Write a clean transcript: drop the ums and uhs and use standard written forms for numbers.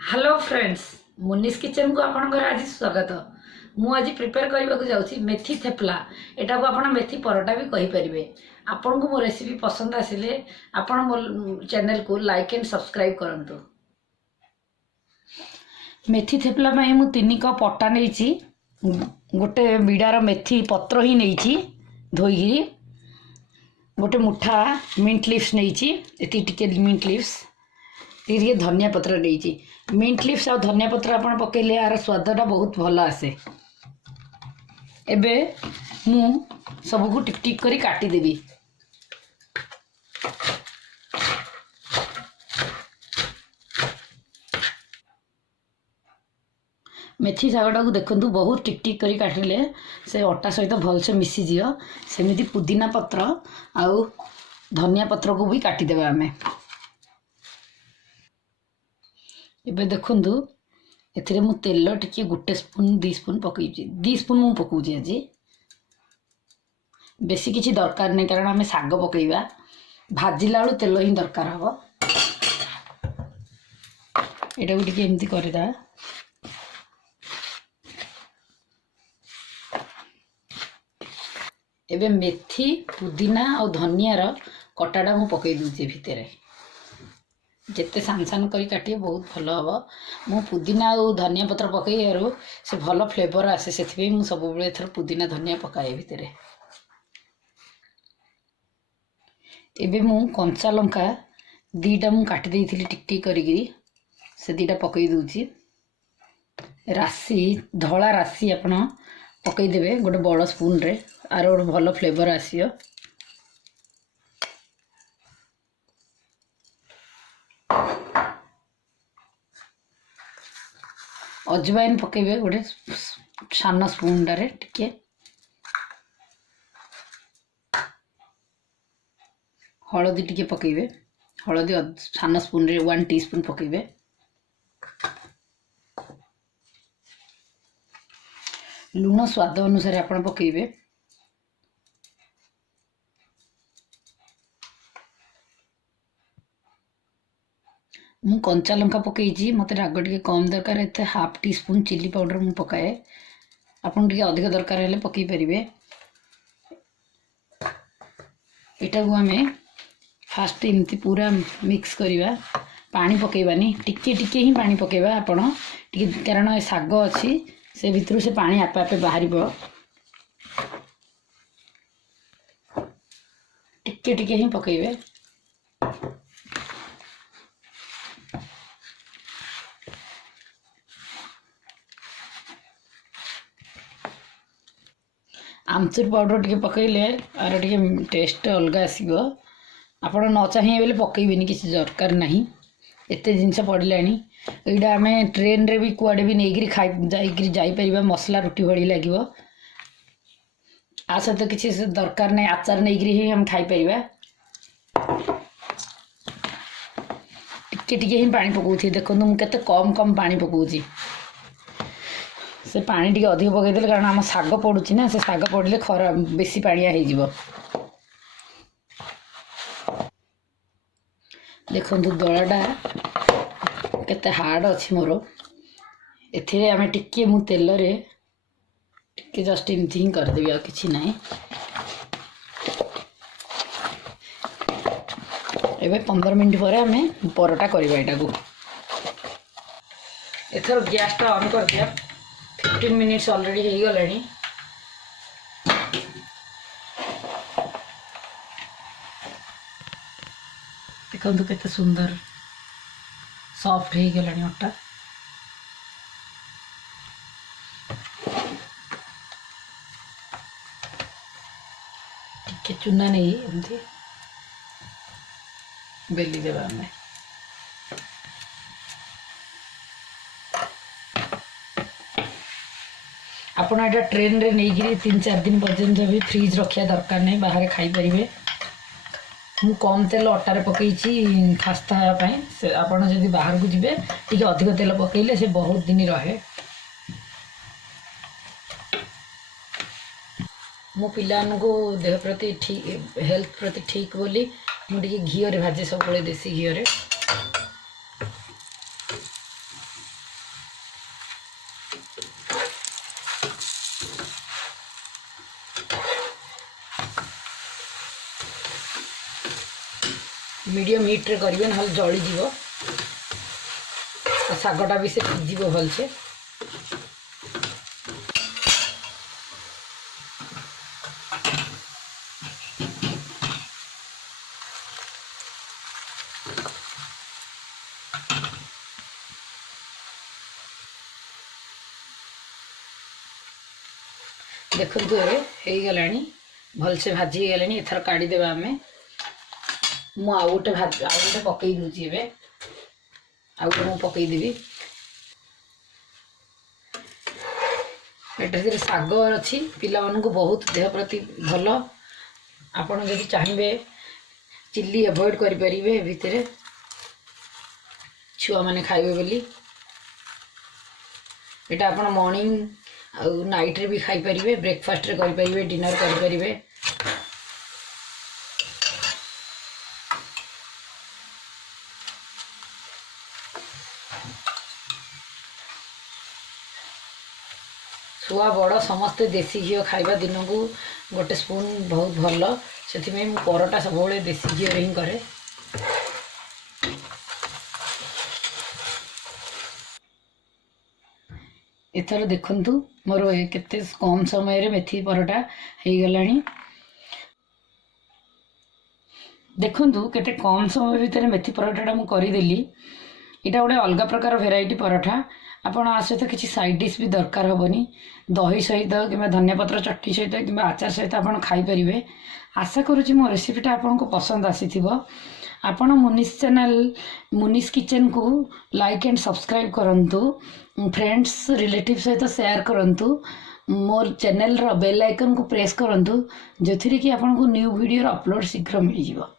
Hello friends, मुनिस kitchen को आपनकर आज स्वागत। मु आज प्रिपेयर करने को जाऊँगी मेथी थेपला। एटा को आपण मेथी परोटा भी कहि परिबे। आपन को मो रेसिपी पसंद आसिले आपण मो चैनल को लाइक एंड सब्सक्राइब करंतु। मेथी थेपला में मु 3 कप अटा नेछि, गोटे बिडार मेथी पत्र ही नेछि धोइगिरी, गोटे मुठा मिंट लीव्स नेछि, एति टिके मिंट लीव्स, ये धनिया पत्र नहीं। मिंट लीव्स और धनिया पत्र आप पकेले यार स्वादटा बहुत भल आसे। एबे मु सबको टिक टिक करी काटिदेवी। मेथी शागटा को देखु बहुत टिक टिक करी काटिले से अटा सहित भलसे मिसीजी। सेमती पुदीना पत्र आउ धनिया पत्र को भी काटिदेवे आमे। एबे देखंतु एथिरे मु तेल टिके गुटे स्पून 2 स्पून पकईछि। 2 स्पून मु पकाउछि आज। बेसी किछि दरकार नै कारण आमे साग पकईबा। भाजिला बेलु तेल ही दरकार हबो। एटा को टिके एमती करदा। एबे मेथी पुदीना और धनिया रो कटाडा मु पकई दूछि भितरे। जिते सान सान करी काटिए बहुत भल हम। मु पुदीना और धनिया पत्र पकईयारू से भल फ्लेवर आसे, से मु सब बेले एथर पुदीना धनिया पकाए भितर। एबे मु कंचा लंका 2टा मु काटी देइथिली टिक टिक करी से 2टा पकई दूची। राशि धला राशि आपण पकई देबे गोटे बड़ स्पून रे, आर गोटे भल फ्लेवर आसियो। अजवाइन पकेबे गोटे सान स्पून टारे टिके। हलदी टिके पकेबे, हलदी सान स्पून रे 1 टीस्पून पकेबे। लूण स्वाद अनुसार आपण पकेबे। मु कंचा लंका पकईछि, मते राग टिके कम दरकार, एते half tea spoon chilli powder मु पकाए। आपन टिके अधिक दरकार हेले पकई परिबे। एटा को हमें फास्ट इमती पूरा मिक्स करिवा। पानी पकईबानी, टिके टिके ही पानी पकईबा आपण टिके, कारण ए साग अछि से भितरु से पानी आपे आपे बाहरिबो। टिके टिके ही पकईबे। आमचूर पाउडर टिके पकईले आर टिके टेस्ट अलग आसीबो। आपण न चाहिए बेले पकईबेनी, किसी दरकार नहीं। एते जिनस पड़िलानी एइडा आमे ट्रेन रे भी कुआडे भी नेगिरी खाई जाई परिबा। मसला रोटी भली लागिबो। आ सहित किसी दरकार नहीं, आचार नेगिरी ही हम खाई परिबा। टिके टिके ही पानी पकाउथि। देखंतु मु केते कम कम पानी पकाउछि। से पानी टिके अधिक पकई देले कारण हम साग पड़ुछि ना, से साग पड़िले खरा बेसी पानिया हे जिवो। देखंतु दळाटा केते हार्ड अछि मोर। एथिरे आमे टिके मु तेल रे टिके जस्ट इमती ही कर देबी, आ किछि नाही। एबे 15 मिनिट ପରେ आमे परोटा करबा। एटा को एथर गैस टा ऑन कर दिया। 15 मिनिट्स ऑलरेडी हे गलानी। देखंतु केते सुंदर सॉफ्ट हे गलानी अटा। टिके चुना नहीं एमती बेली देबा हमें। आपण एटा ट्रेन रे नहीं गिरी 3-4 दिन पर्यंत भी फ्रीज रखिया दरकार नहीं, बाहर खाई परिबे। मु कम तेल अटारे पकईछि खास्ता से आपण जदि बाहर को जिबे टिके अधिक तेल पकईले से बहुत दिन रहे। मो पिला को देह प्रति ठीक, हेल्थ प्रति ठीक बोली मु टिके घी रे भाजे सब बेले, देसी घी रे। मीडियम हिट्रे करेंगे ना जलीज शागटा भी से सिझ भलसे। देखो हो गला भलसे भाजी गला एथर काढ़ीदे आम मु आउ गोटे पकई दूची आउ गोटे पकईदेवी एटा शाग अच्छी पिला मानू बहुत देह प्रति भल आपण जदि चाहिए चिल्ली एवॉइड करें भितर छुआ मैंने खाइबे बोली एटा आपण मॉर्निंग आउ नाइट रे भी खाई परिबे ब्रेकफास्ट रे करि परिबे डिनर करि परिबे। छुआ बड़ समस्ते देसी घी खाइबा दिन को गोटे स्पून बहुत भल से मु परोटा सब देसी घी रे ही करे। एथर देखंतु मोर केते कम समय रे मेथी परोटा हो गला। देखंतु केते कम समय भितर मेथी परोटा मु करदेली। इटा गोटे अलग प्रकार भेराइटी परोठा आपण आ सहित किसी साइड डिश भी दरकार हेनी दही सहित कि धनिया पत्र चटनी सहित कि आचार सहित आप खाई परिबे। आशा करुँच मो रेसिपीटा आपको पसंद आसीथिबो। आपण मुनिस चैनल मुनिस किचन को लाइक एंड सब्सक्राइब करंतु फ्रेंड्स रिलेटिव सहित शेयर करंतु मोर चैनल रो बेल आइकन को प्रेस करंतु जो थी कि आपको न्यू वीडियो अपलोड शीघ्र मिल जिवो।